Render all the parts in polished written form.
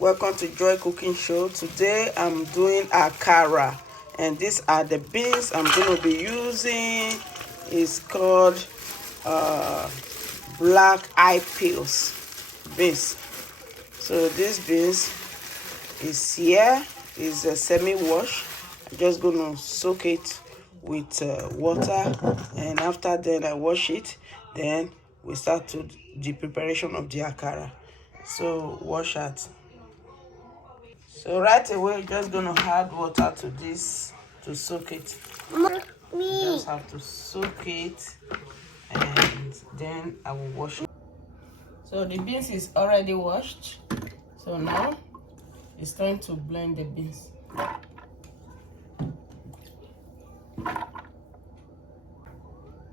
Welcome to Joy Cooking Show. Today I'm doing akara, and these are the beans I'm going to be using. It's called black eye peas beans. So this beans is here, is a semi-wash. I'm just going to soak it with water, and after then I wash it. Then we start to the preparation of the akara. So wash out. So right away, you're just gonna add water to this to soak it. You just have to soak it, and then I will wash it. So the beans is already washed. So now it's time to blend the beans.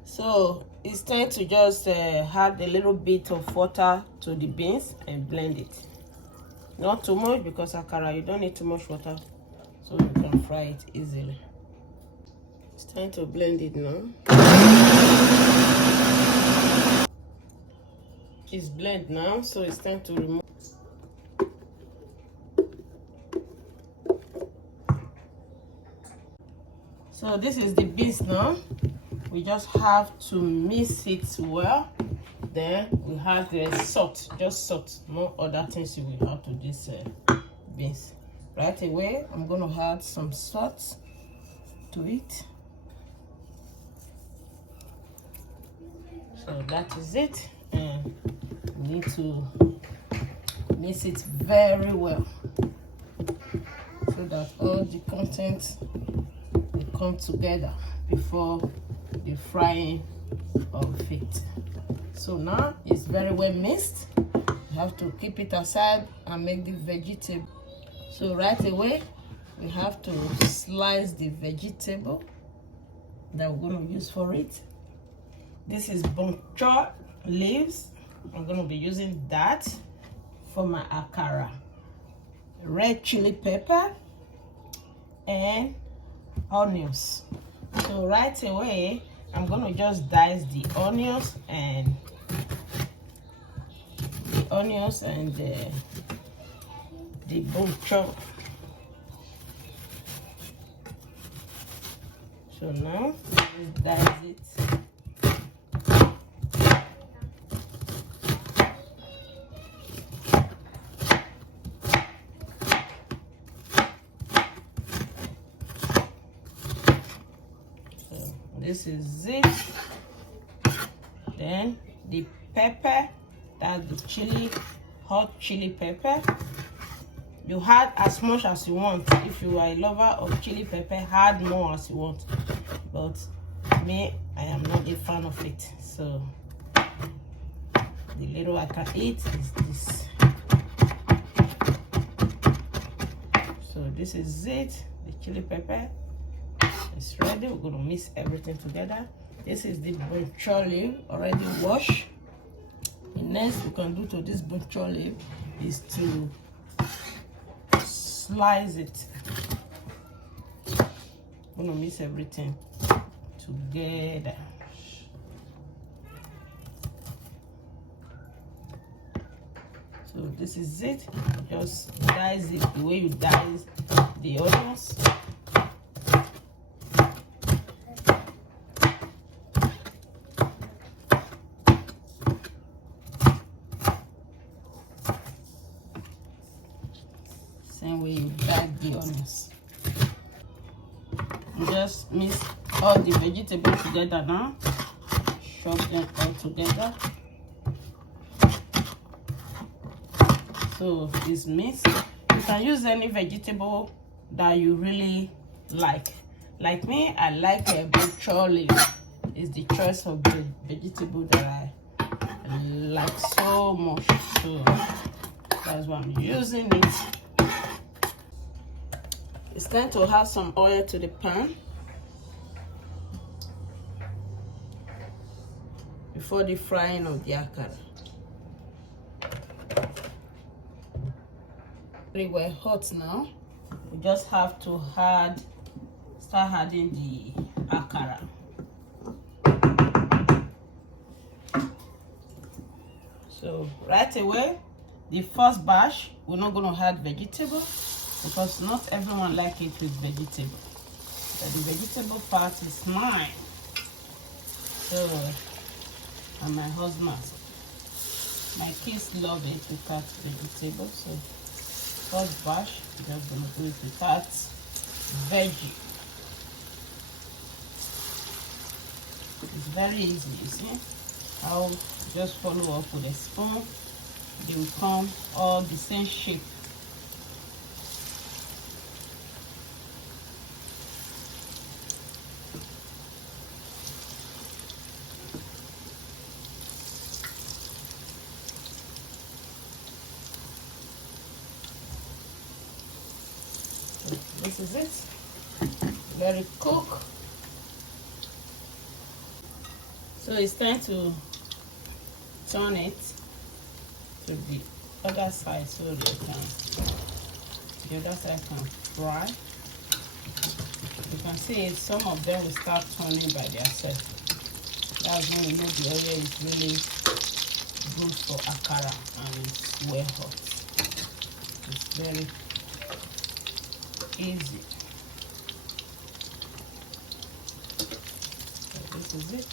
So it's time to just add a little bit of water to the beans and blend it. Not too much, because akara, you don't need too much water, so you can fry it easily. It's time to blend it now. It's blend now, so it's time to remove. So this is the beans now. We just have to mix it well. Then we have the salt, just salt, no other things you will add to this beans. Right away, I'm going to add some salt to it. So that is it, and we need to mix it very well so that all the contents will come together before the frying of it. So now it's very well mixed. You have to keep it aside and make the vegetable. So right away, we have to slice the vegetable that we're going to use for it. This is buncho leaves. I'm going to be using that for my akara. Red chili pepper and onions. So right away, I'm going to just dice the onions and the buncho. So now just dice it. So this is it. Then the pepper, that's the chili, hot chili pepper. You add as much as you want. If you are a lover of chili pepper, add more as you want. But me, I am not a fan of it. So the little I can eat is this. So this is it. The chili pepper is ready. We're going to mix everything together. This is the buncho leaf already washed. The next we can do to this buncho leaf is to slice it. I'm gonna mix everything together. So this is it. Just dice it the way you dice the onions. Same way you dice the onions. You just mix all the vegetables together now. Chop them all together. So it's mixed. You can use any vegetable that you really like. Like me, I like a buncho leaf. It's the choice of the vegetable that I like so much. So that's why I'm using it. It's time to add some oil to the pan before the frying of the akara. Very well hot now. We just have to start adding the akara. So right away, The first batch, we're not going to add vegetable because not everyone like it with vegetable. But the vegetable part is mine. So, and my husband. My kids love it without vegetables. So, first batch, we're just going to do it without veggie. It's very easy, you see. I'll just follow up with a spoon. They will come all the same shape. So this is it. Let it cook. So it's time to turn it to the other side so the other side can fry. You can see some of them will start turning by themselves. That's when you know the oil is really good for akara and it's well hot. It's very easy. So this is it.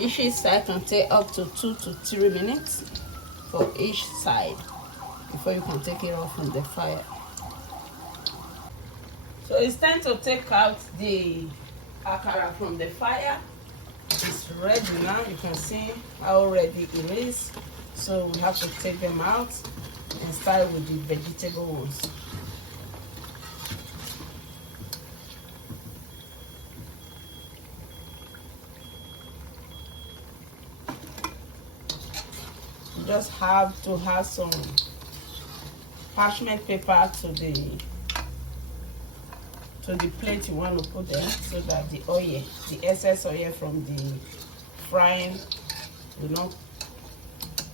Each side can take up to 2 to 3 minutes for each side before you can take it off from the fire. So it's time to take out the akara from the fire. It's ready now. You can see how ready it is. So we have to take them out and start with the vegetable ones. Just have to have some parchment paper to the plate you want to put there so that the oil, the excess oil from the frying will not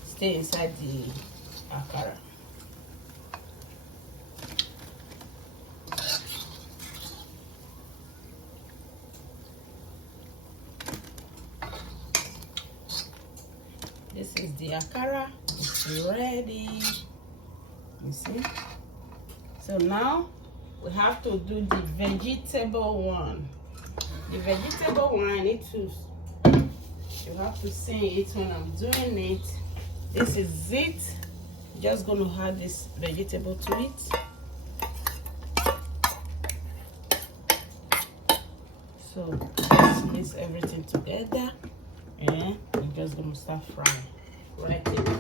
stay inside the akara. This is the akara. It's ready. You see? So now we have to do the vegetable one. The vegetable one, I need to, you have to see it when I'm doing it. This is it. Just gonna add this vegetable to it. So let's mix everything together and we're just gonna start frying right here.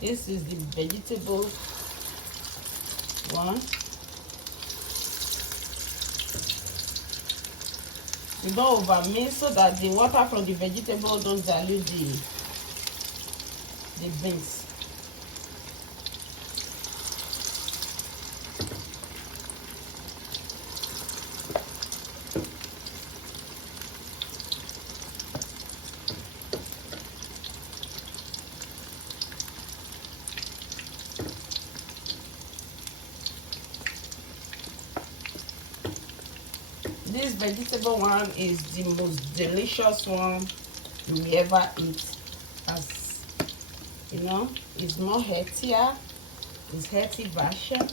This is the vegetable one. You don't over mix so that the water from the vegetable don't dilute the beans. This vegetable one is the most delicious one you will ever eat. As you know, it's more healthier, it's healthy version,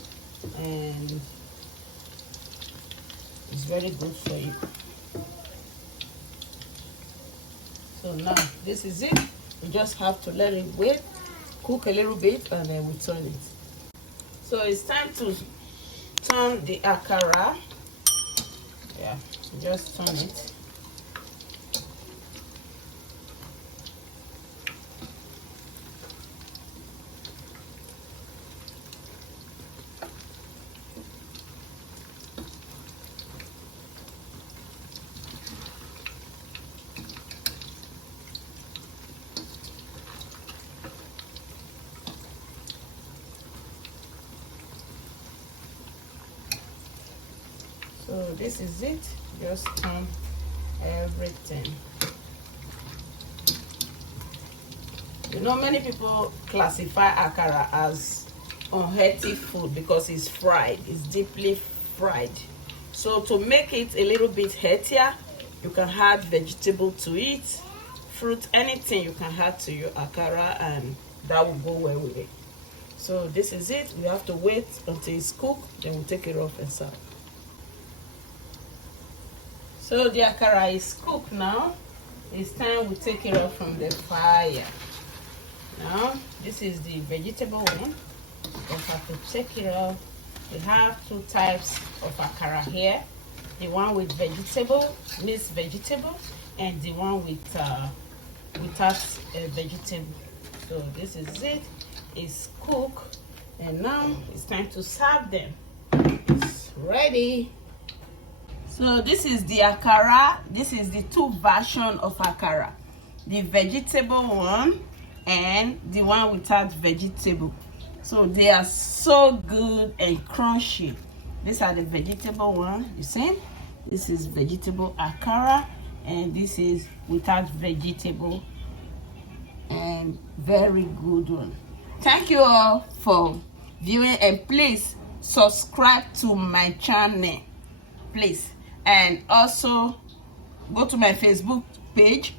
and it's very good for you. So now this is it. We just have to let it wait, cook a little bit, and then we turn it. So it's time to turn the akara. Yeah, just turn it. So this is it. Just turn everything. You know, many people classify akara as unhealthy food because it's fried, it's deeply fried. So to make it a little bit healthier, you can add vegetable to it, fruit, anything you can add to your akara, and that will go well with it. So this is it. We have to wait until it's cooked, then we'll take it off and serve. So the akara is cooked now. It's time we take it off from the fire. Now this is the vegetable one. Just have to take it off. We have two types of akara here. The one with vegetable, mixed vegetable, and the one with without vegetable. So this is it. It's cooked, and now it's time to serve them. It's ready. So this is the akara. This is the two version of akara, the vegetable one and the one without vegetable. So they are so good and crunchy. These are the vegetable one. You see, this is vegetable akara, and this is without vegetable, and very good one. Thank you all for viewing, and please subscribe to my channel, please, and also go to my Facebook page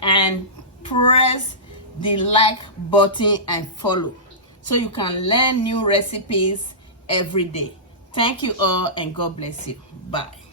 and press the like button and follow, so you can learn new recipes every day. Thank you all, and God bless you. Bye.